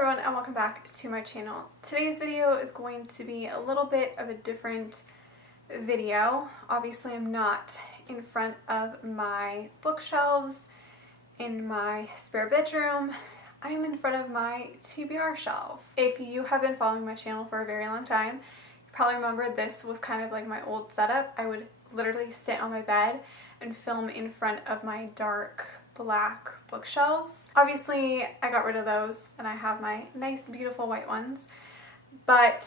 everyone and welcome back to my channel. Today's video is going to be a little bit of a different video. Obviously I'm not in front of my bookshelves in my spare bedroom. I am in front of my TBR shelf. If you have been following my channel for a very long time, you probably remember this was kind of like my old setup. I would literally sit on my bed and film in front of my dark black bookshelves. Obviously I got rid of those and I have my nice beautiful white ones, but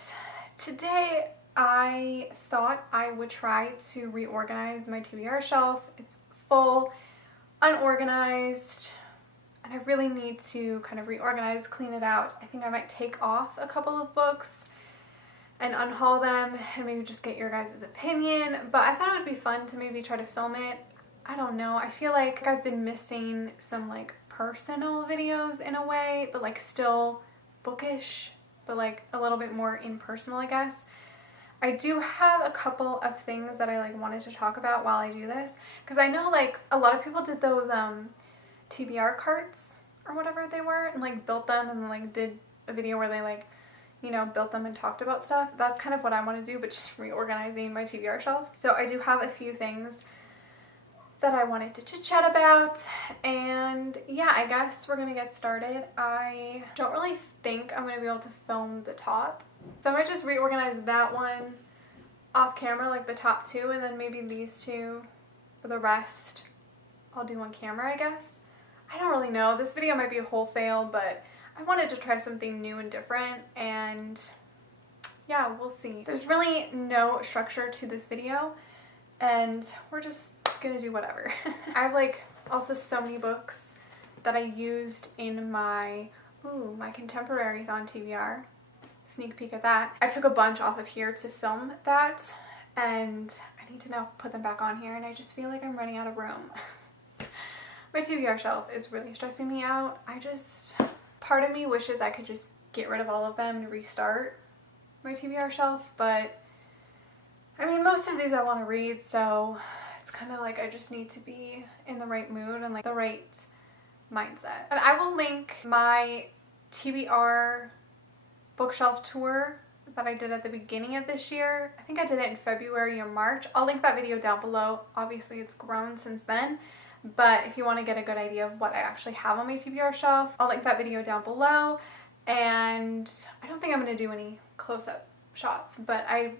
today I thought I would try to reorganize my TBR shelf. It's full, unorganized, and I really need to kind of reorganize, clean it out. I think I might take off a couple of books and unhaul them and maybe just get your guys' opinion, but I thought it would be fun to maybe try to film it. I don't know, I feel like I've been missing some like personal videos in a way, but like still bookish, but like a little bit more impersonal, I guess. I do have a couple of things that I like wanted to talk about while I do this, because I know like a lot of people did those TBR carts or whatever they were and like built them and like did a video where they like, you know, built them and talked about stuff. That's kind of what I want to do, but just reorganizing my TBR shelf. So I do have a few things that I wanted to chit chat about, and yeah, I guess we're gonna get started. I don't really think I'm gonna be able to film the top, so I might just reorganize that one off camera, like the top two, and then maybe these two, or the rest I'll do on camera, I guess. I don't really know. This video might be a whole fail, but I wanted to try something new and different, and yeah, we'll see. There's really no structure to this video, and we're just gonna do whatever. I have like also so many books that I used in my contemporary-thon TBR. Sneak peek at that. I took a bunch off of here to film that, and I need to now put them back on here, and I just feel like I'm running out of room. My TBR shelf is really stressing me out. Part of me wishes I could just get rid of all of them and restart my TBR shelf, but I mean, most of these I want to read, so it's kind of like I just need to be in the right mood and like the right mindset. And I will link my TBR bookshelf tour that I did at the beginning of this year. I think I did it in February or March. I'll link that video down below. Obviously it's grown since then, but if you want to get a good idea of what I actually have on my TBR shelf, I'll link that video down below. And I don't think I'm going to do any close-up shots, but I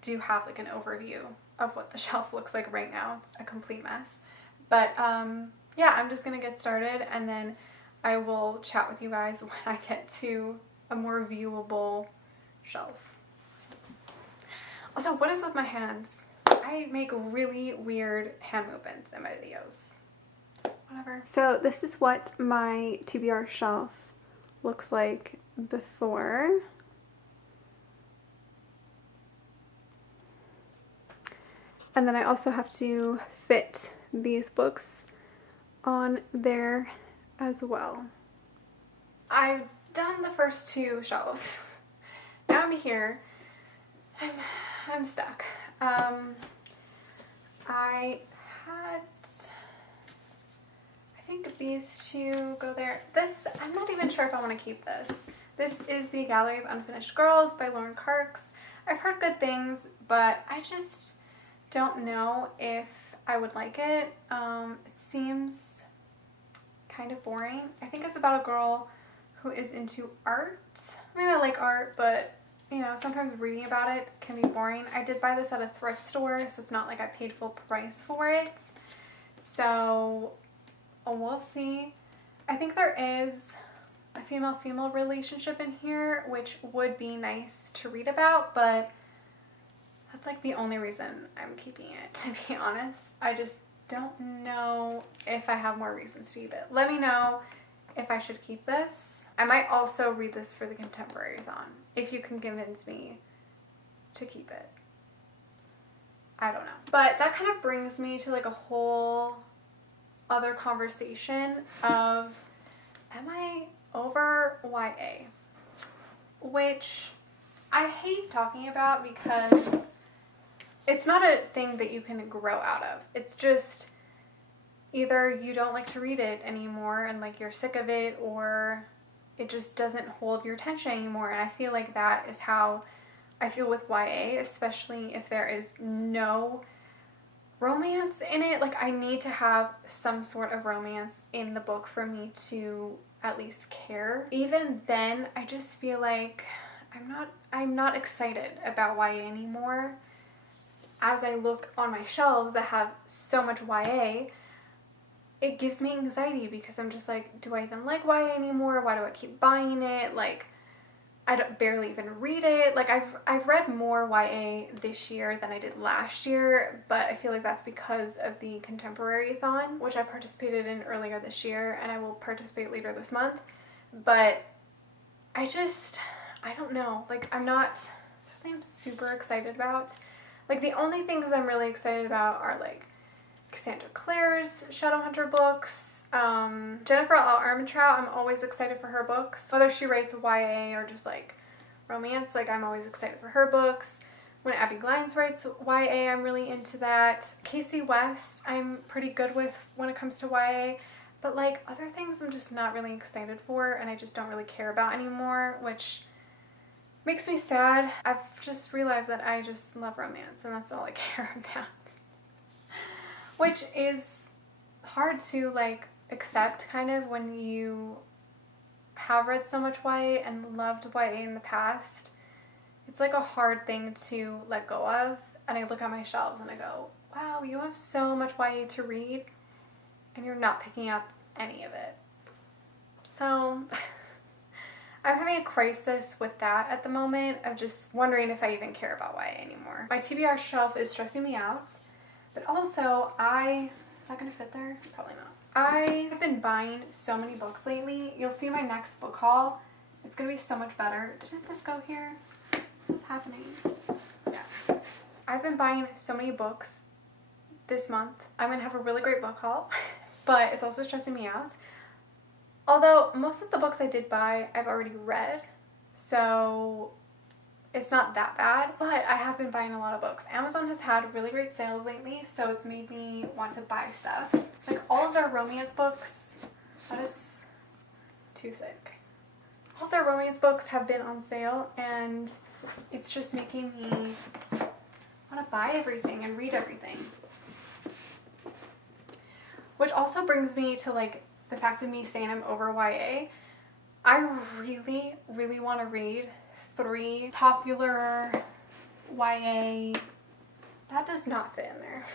do have like an overview of what the shelf looks like right now. It's a complete mess, but yeah, I'm just gonna get started and then I will chat with you guys when I get to a more viewable shelf. Also, what is with my hands? I make really weird hand movements in my videos. Whatever. So this is what my TBR shelf looks like before. And then I also have to fit these books on there as well. I've done the first two shelves. Now I'm here. I'm stuck. I think these two go there. This, I'm not even sure if I want to keep this. This is The Gallery of Unfinished Girls by Lauren Karks. I've heard good things, but I just don't know if I would like it. It seems kind of boring. I think it's about a girl who is into art. I mean, I like art, but you know, sometimes reading about it can be boring. I did buy this at a thrift store, so it's not like I paid full price for it. So we'll see. I think there is a female-female relationship in here, which would be nice to read about, but that's like the only reason I'm keeping it, to be honest. I just don't know if I have more reasons to keep it. Let me know if I should keep this. I might also read this for the contemporary-thon, if you can convince me to keep it. I don't know. But that kind of brings me to like a whole other conversation of, am I over YA? Which I hate talking about because it's not a thing that you can grow out of. It's just either you don't like to read it anymore and like you're sick of it, or it just doesn't hold your attention anymore. And I feel like that is how I feel with YA, especially if there is no romance in it. Like, I need to have some sort of romance in the book for me to at least care. Even then, I just feel like I'm not excited about YA anymore. As I look on my shelves that have so much YA, it gives me anxiety because I'm just like, do I even like YA anymore? Why do I keep buying it? Like, I don't barely even read it. Like, I've read more YA this year than I did last year, but I feel like that's because of the Contemporary-thon, which I participated in earlier this year, and I will participate later this month. But I don't know. Like, I'm not something I'm super excited about. Like, the only things I'm really excited about are, like, Cassandra Clare's Shadowhunter books. Jennifer L. Armentrout, I'm always excited for her books. Whether she writes YA or just, like, romance, like, I'm always excited for her books. When Abby Glines writes YA, I'm really into that. Casey West, I'm pretty good with when it comes to YA. But, like, other things I'm just not really excited for, and I just don't really care about anymore, which makes me sad. I've just realized that I just love romance, and that's all I care about. Which is hard to, like, accept, kind of, when you have read so much YA and loved YA in the past. It's, like, a hard thing to let go of, and I look at my shelves and I go, wow, you have so much YA to read, and you're not picking up any of it. So I'm having a crisis with that at the moment of just wondering if I even care about YA anymore. My TBR shelf is stressing me out, but also is that gonna fit there? Probably not. I have been buying so many books lately. You'll see my next book haul. It's gonna be so much better. Didn't this go here? What's happening? Yeah. I've been buying so many books this month. I'm gonna have a really great book haul, but it's also stressing me out. Although most of the books I did buy, I've already read, so it's not that bad, but I have been buying a lot of books. Amazon has had really great sales lately, so it's made me want to buy stuff. Like, all of their romance books, that is too thick. All of their romance books have been on sale, and it's just making me want to buy everything and read everything. Which also brings me to, like, the fact of me saying I'm over YA. I really, really want to read 3 popular YA. That does not fit in there.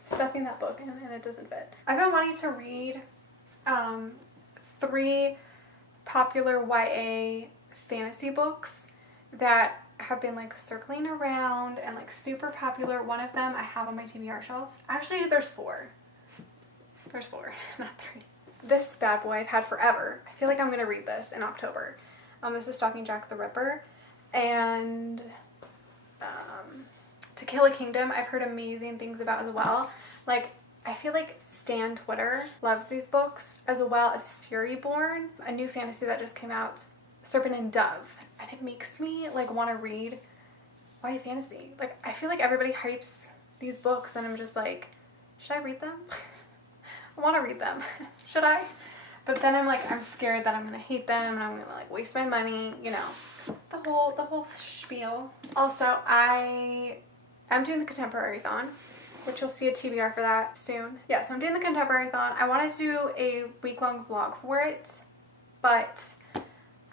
Stuffing that book in and it doesn't fit. I've been wanting to read 3 popular YA fantasy books that have been, like, circling around and, like, super popular. One of them I have on my TBR shelf. Actually, there's 4. There's 4, not 3. This bad boy I've had forever. I feel like I'm going to read this in October. This is Stalking Jack the Ripper. And To Kill a Kingdom, I've heard amazing things about as well. Like, I feel like Stan Twitter loves these books, as well as Furyborn, a new fantasy that just came out, Serpent and Dove. And it makes me, like, want to read YA fantasy. Like, I feel like everybody hypes these books, and I'm just like, should I read them? I want to read them. Should I? But then I'm like, I'm scared that I'm gonna hate them and I'm gonna, like, waste my money, you know, the whole spiel. Also, I am doing the Contemporary-thon, which you'll see a TBR for that soon. Yeah, so I'm doing the Contemporary-thon. I wanted to do a week-long vlog for it, but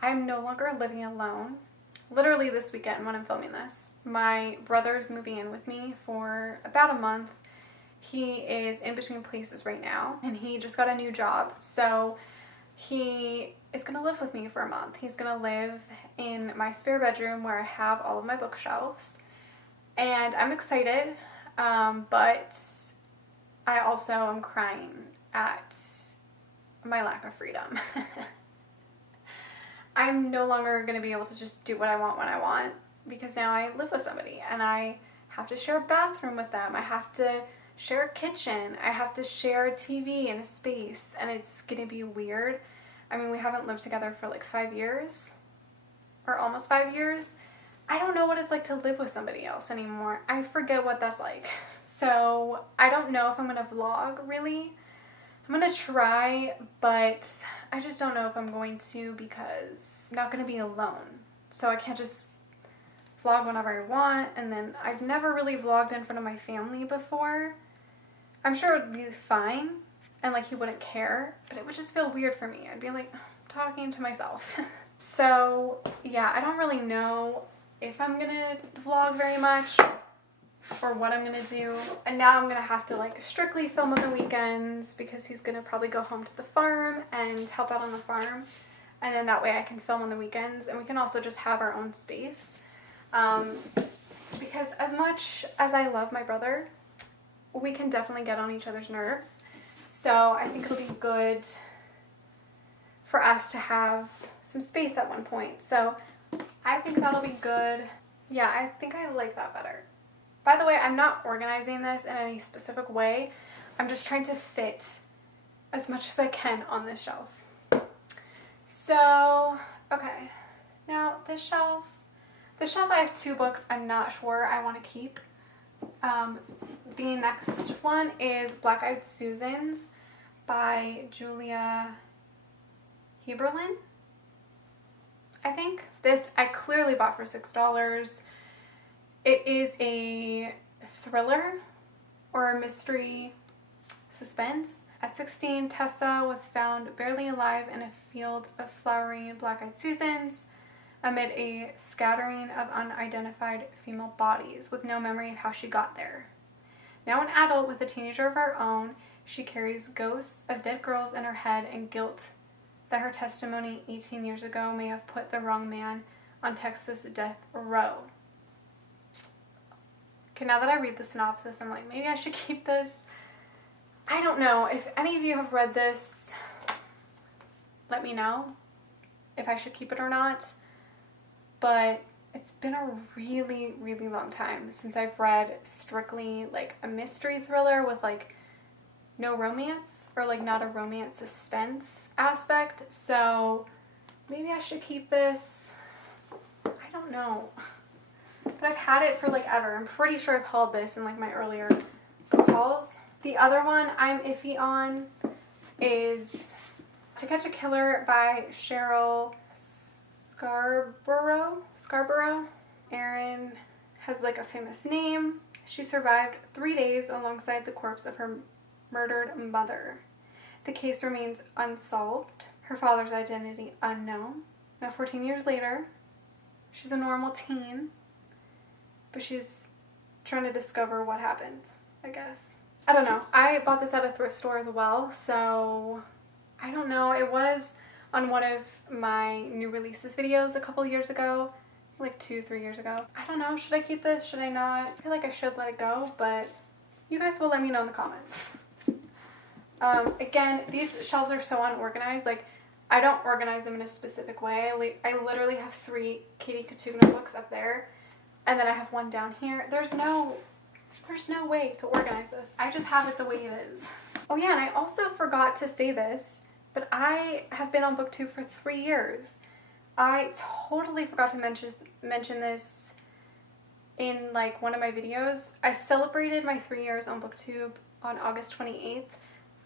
I'm no longer living alone. Literally this weekend when I'm filming this, my brother's moving in with me for about a month. He is in between places right now, and he just got a new job, so he is going to live with me for a month. He's going to live in my spare bedroom where I have all of my bookshelves, and I'm excited, but I also am crying at my lack of freedom. I'm no longer going to be able to just do what I want when I want, because now I live with somebody, and I have to share a bathroom with them. I have to share a kitchen. I have to share a TV and a space, and it's gonna be weird. I mean, we haven't lived together for like 5 years, or almost 5 years. I don't know what it's like to live with somebody else anymore. I forget what that's like. So I don't know if I'm gonna vlog, really. I'm gonna try, but I just don't know if I'm going to, because I'm not going to be alone. So I can't just vlog whenever I want, and then I've never really vlogged in front of my family before. I'm sure it would be fine, and like he wouldn't care, but it would just feel weird for me. I'd be like talking to myself. So yeah, I don't really know if I'm gonna vlog very much or what I'm gonna do. And now I'm gonna have to like strictly film on the weekends because he's gonna probably go home to the farm and help out on the farm, and then that way I can film on the weekends, and we can also just have our own space. Because as much as I love my brother, we can definitely get on each other's nerves. So I think it'll be good for us to have some space at one point. So I think that'll be good. Yeah, I think I like that better. By the way, I'm not organizing this in any specific way. I'm just trying to fit as much as I can on this shelf. So, okay. Now this shelf I have 2 books I'm not sure I want to keep. The next one is Black Eyed Susans by Julia Heberlin, I think. This I clearly bought for $6. It is a thriller or a mystery suspense. At 16, Tessa was found barely alive in a field of flowering black-eyed Susans amid a scattering of unidentified female bodies, with no memory of how she got there. Now an adult with a teenager of her own, she carries ghosts of dead girls in her head and guilt that her testimony 18 years ago may have put the wrong man on Texas death row. Okay, now that I read the synopsis, I'm like, maybe I should keep this. I don't know. If any of you have read this, let me know if I should keep it or not. But it's been a really, really long time since I've read strictly like a mystery thriller with like no romance, or like not a romance suspense aspect. So maybe I should keep this. I don't know. But I've had it for like ever. I'm pretty sure I've held this in like my earlier book hauls. The other one I'm iffy on is To Catch a Killer by Cheryl Scarborough. Erin has like a famous name. She survived 3 days alongside the corpse of her murdered mother. The case remains unsolved. Her father's identity unknown. Now 14 years later, she's a normal teen, but she's trying to discover what happened, I guess. I don't know. I bought this at a thrift store as well, so I don't know. It was on one of my new releases videos a couple years ago, like 2-3 years ago. I don't know. Should I keep this? Should I not? I feel like I should let it go, but you guys will let me know in the comments. Again, these shelves are so unorganized. Like, I don't organize them in a specific way. I literally have 3 Katie Katugna books up there, and then I have 1 down here. There's no way to organize this. I just have it the way it is. Oh yeah, and I also forgot to say this, but I have been on Booktube for 3 years. I totally forgot to mention this in like one of my videos. I celebrated my 3 years on Booktube on August 28th.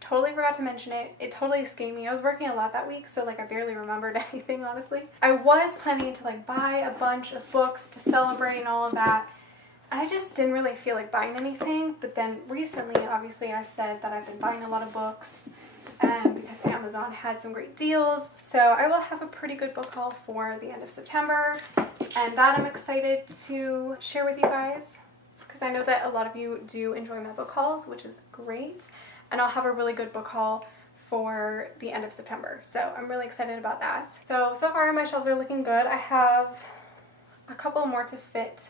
Totally forgot to mention it. It totally escaped me. I was working a lot that week, so like I barely remembered anything, honestly. I was planning to like buy a bunch of books to celebrate and all of that. I just didn't really feel like buying anything, but then recently, obviously, I've said that I've been buying a lot of books, because Amazon had some great deals. So I will have a pretty good book haul for the end of September, and that I'm excited to share with you guys, because I know that a lot of you do enjoy my book hauls, which is great. And I'll have a really good book haul for the end of September. So I'm really excited about that. So far my shelves are looking good. I have a couple more to fit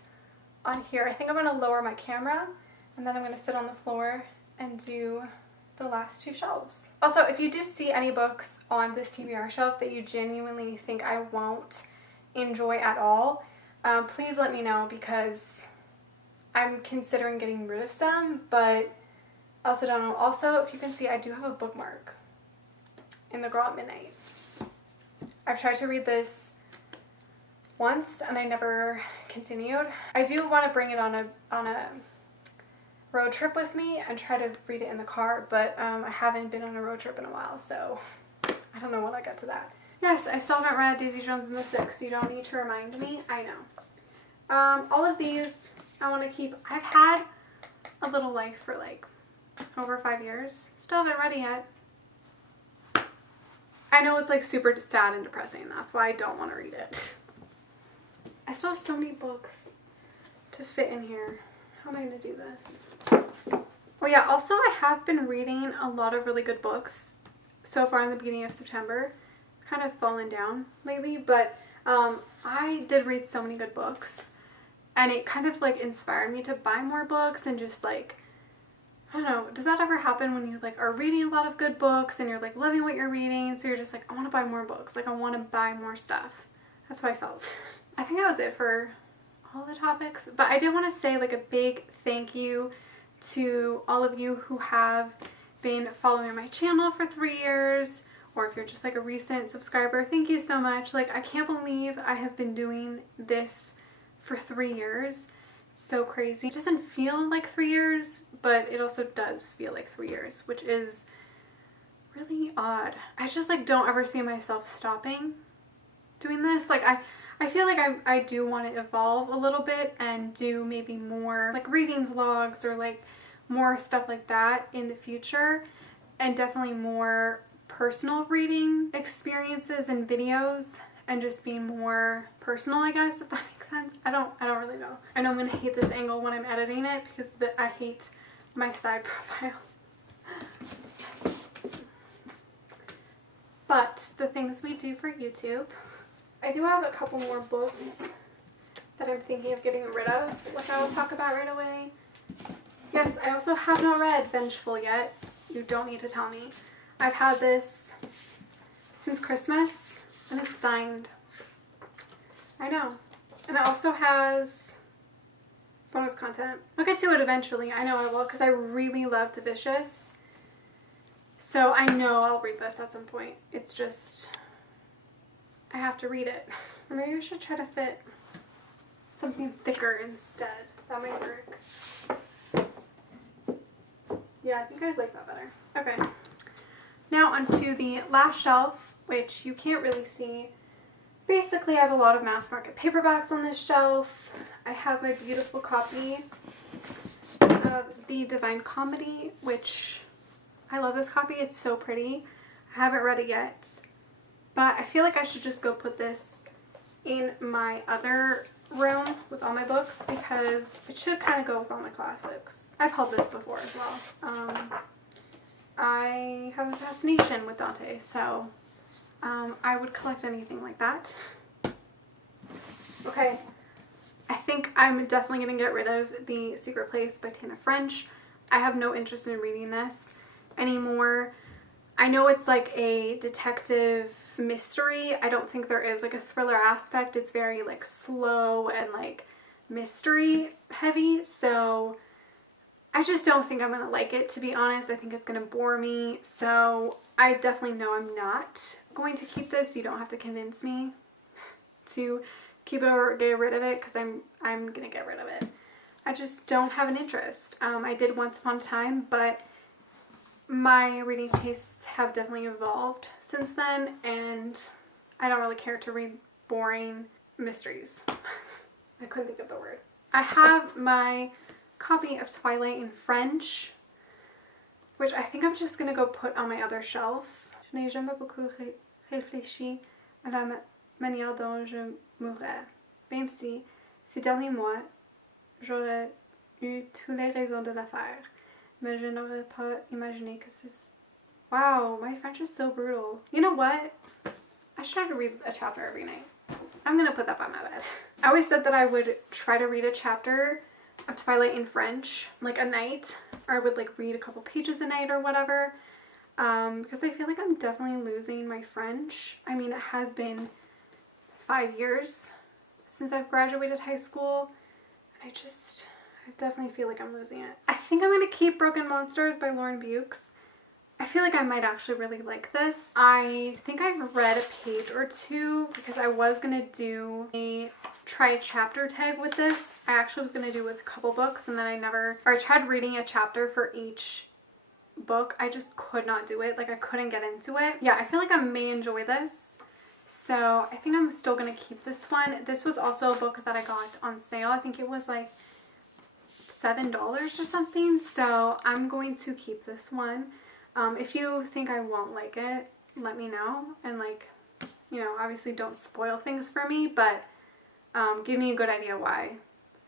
on here. I think I'm gonna lower my camera, and then I'm gonna sit on the floor and do the last 2 shelves. Also, if you do see any books on this TBR shelf that you genuinely think I won't enjoy at all, please let me know, because I'm considering getting rid of some, but I also don't know. Also, if you can see, I do have a bookmark in The Girl at Midnight. I've tried to read this once and I never continued. I do want to bring it on a road trip with me and try to read it in the car, but I haven't been on a road trip in a while, so I don't know when I got to that. Yes, I still haven't read Daisy Jones and the Six. You don't need to remind me. I know. All of these I want to keep. I've had A Little Life for like over 5 years. Still haven't read it yet. I know it's like super sad and depressing. That's why I don't want to read it. I still have so many books to fit in here. How am I going to do this? Oh yeah, also I have been reading a lot of really good books so far in the beginning of September. Kind of fallen down lately, but I did read so many good books, and it kind of like inspired me to buy more books and just like, I don't know, does that ever happen when you like are reading a lot of good books and you're like loving what you're reading, so you're just like, I want to buy more books, like I want to buy more stuff. That's how I felt. I think that was it for all the topics, but I did want to say like a big thank you to all of you who have been following my channel for 3 years, or if you're just like a recent subscriber, thank you so much. Like, I can't believe I have been doing this for 3 years. It's so crazy. It doesn't feel like 3 years, but it also does feel like 3 years, which is really odd. I just like don't ever see myself stopping doing this. Like I feel like I do want to evolve a little bit and do maybe more like reading vlogs or like more stuff like that in the future, and definitely more personal reading experiences and videos, and just being more personal, I guess, if that makes sense. I don't really know. I know I'm gonna hate this angle when I'm editing it because I hate my side profile. But the things we do for YouTube, I do have a couple more books that I'm thinking of getting rid of, which I will talk about right away. Yes, I also have not read Vengeful yet. You don't need to tell me. I've had this since Christmas, and it's signed. I know. And it also has bonus content. I'll get to it eventually. I know I will, because I really loved Vicious. So I know I'll read this at some point. It's just, I have to read it. Or maybe I should try to fit something thicker instead. That might work. Yeah, I think I'd like that better. Okay. Now onto the last shelf, which you can't really see. Basically, I have a lot of mass market paperbacks on this shelf. I have my beautiful copy of The Divine Comedy, which I love this copy. It's so pretty. I haven't read it yet, but I feel like I should just go put this in my other room with all my books because it should kind of go with all my classics. I've held this before as well. I have a fascination with Dante, so I would collect anything like that. Okay, I think I'm definitely going to get rid of The Secret Place by Tana French. I have no interest in reading this anymore. I know it's like a detective mystery. I don't think there is like a thriller aspect. It's very like slow and like mystery heavy, so I just don't think I'm gonna like it, to be honest. I think it's gonna bore me, so I definitely know I'm not going to keep this. You don't have to convince me to keep it or get rid of it, because I'm gonna get rid of it. I just don't have an interest. I did once upon a time, but my reading tastes have definitely evolved since then, and I don't really care to read boring mysteries. I couldn't think of the word. I have my copy of Twilight in French, which I think I'm just going to go put on my other shelf. Je n'ai jamais beaucoup réfléchi à la manière dont je mourrais, même si ces derniers mois, j'aurais eu toutes les raisons de la faire. Mais je n'aurais pas imaginé que c'est... Wow, my French is so brutal. You know what? I should try to read a chapter every night. I'm gonna put that by my bed. I always said that I would try to read a chapter of Twilight in French, like a night, or I would like read a couple pages a night or whatever, because I feel like I'm definitely losing my French. I mean, it has been 5 years since I've graduated high school, and I definitely feel like I'm losing it. I think I'm going to keep Broken Monsters by Lauren Bukes. I feel like I might actually really like this. I think I've read a page or two because I was going to do a try a chapter tag with this. I actually was going to do it with a couple books, and then I tried reading a chapter for each book, I just could not do it. Like, I couldn't get into it. Yeah, I feel like I may enjoy this. So I think I'm still going to keep this one. This was also a book that I got on sale. I think it was like $7 or something. So I'm going to keep this one. If you think I won't like it, let me know. And like, you know, obviously don't spoil things for me, but give me a good idea why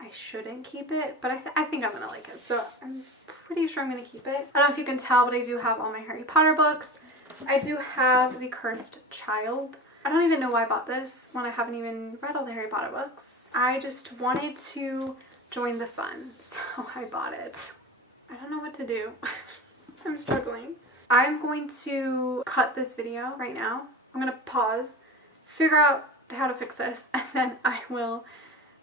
I shouldn't keep it. But I think I'm going to like it. So I'm pretty sure I'm going to keep it. I don't know if you can tell, but I do have all my Harry Potter books. I do have The Cursed Child. I don't even know why I bought this when I haven't even read all the Harry Potter books. I just wanted to join the fun, so I bought it. I don't know what to do. I'm struggling. I'm going to cut this video right now. I'm going to pause, figure out how to fix this, and then I will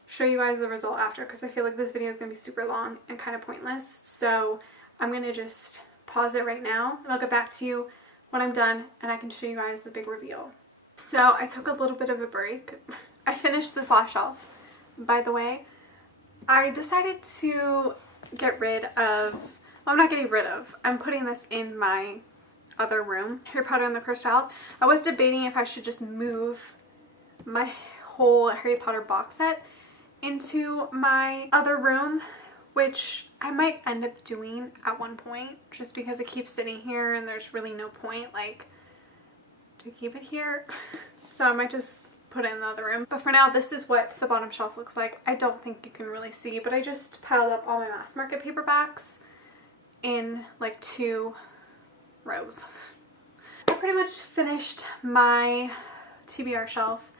show you guys the result after, because I feel like this video is going to be super long and kind of pointless. So I'm going to just pause it right now, and I'll get back to you when I'm done, and I can show you guys the big reveal. So I took a little bit of a break. I finished this last shelf, by the way. I decided to get rid of, well, I'm not getting rid of, I'm putting this in my other room, Harry Potter and the Cursed Child. I was debating if I should just move my whole Harry Potter box set into my other room, which I might end up doing at one point, just because it keeps sitting here and there's really no point, like, to keep it here. So I might just put it in the other room. But for now, this is what the bottom shelf looks like. I don't think you can really see, but I just piled up all my mass market paperbacks in like 2 rows. I pretty much finished my TBR shelf.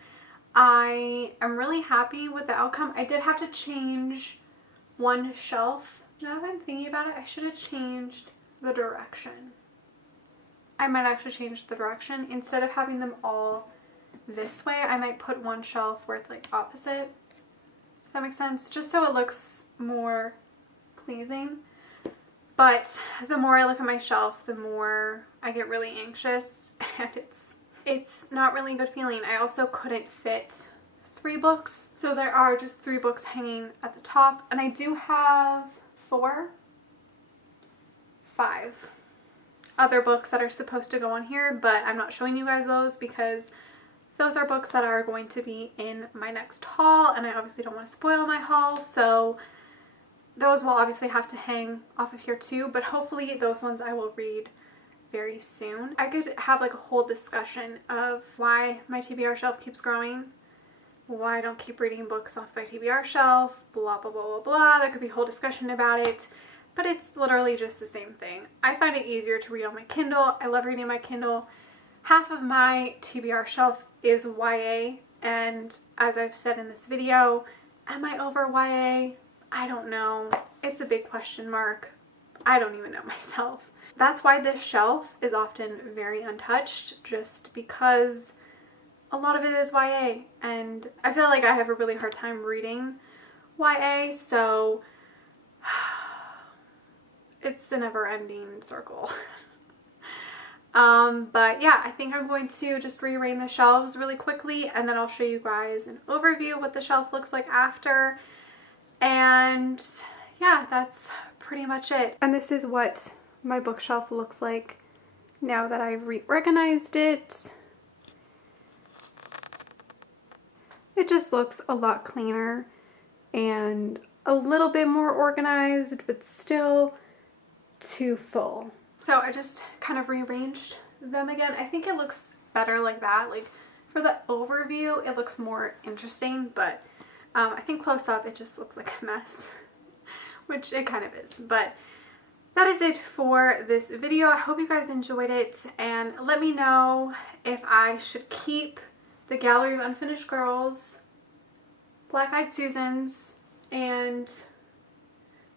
I am really happy with the outcome. I did have to change one shelf. Now that I'm thinking about it, I should have changed the direction. I might actually change the direction. Instead of having them all this way, I might put one shelf where it's like opposite. Does that make sense? Just so it looks more pleasing. But the more I look at my shelf, the more I get really anxious, and it's not really a good feeling. I also couldn't fit 3 books, so there are just 3 books hanging at the top, and I do have 5 other books that are supposed to go on here, but I'm not showing you guys those because those are books that are going to be in my next haul, and I obviously don't want to spoil my haul, so those will obviously have to hang off of here too, but hopefully those ones I will read very soon. I could have like a whole discussion of why my TBR shelf keeps growing, why I don't keep reading books off my TBR shelf, blah blah blah blah blah. There could be a whole discussion about it. But it's literally just the same thing. I find it easier to read on my Kindle. I love reading my Kindle. Half of my TBR shelf is YA, and as I've said in this video, am I over YA? I don't know. It's a big question mark. I don't even know myself. That's why this shelf is often very untouched, just because a lot of it is YA, and I feel like I have a really hard time reading YA, so it's a never-ending circle. But yeah, I think I'm going to just rearrange the shelves really quickly, and then I'll show you guys an overview of what the shelf looks like after. And yeah, that's pretty much it. And this is what my bookshelf looks like now that I've reorganized it. It just looks a lot cleaner and a little bit more organized, but still too full. So I just kind of rearranged them again. I think it looks better like that. Like for the overview, it looks more interesting, but I think close up it just looks like a mess, which it kind of is. But that is it for this video. I hope you guys enjoyed it, and let me know if I should keep the Gallery of Unfinished Girls, Black Eyed Susans, and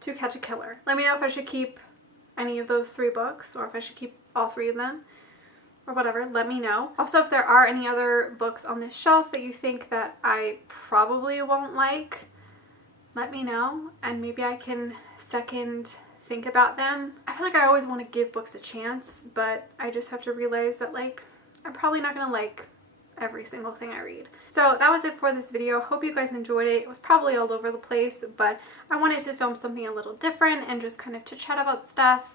To Catch a Killer. Let me know if I should keep any of those 3 books, or if I should keep all 3 of them, or whatever. Let me know. Also, if there are any other books on this shelf that you think that I probably won't like, let me know, and maybe I can second think about them. I feel like I always want to give books a chance, but I just have to realize that, like, I'm probably not gonna like every single thing I read. So that was it for this video. Hope you guys enjoyed it. It was probably all over the place, but I wanted to film something a little different and just kind of to chat about stuff.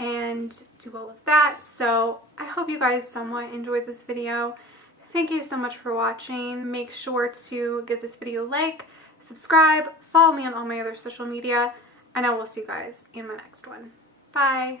and do all of that. So I hope you guys somewhat enjoyed this video. Thank you so much for watching. Make sure to give this video a like, subscribe, follow me on all my other social media, and I will see you guys in my next one. Bye!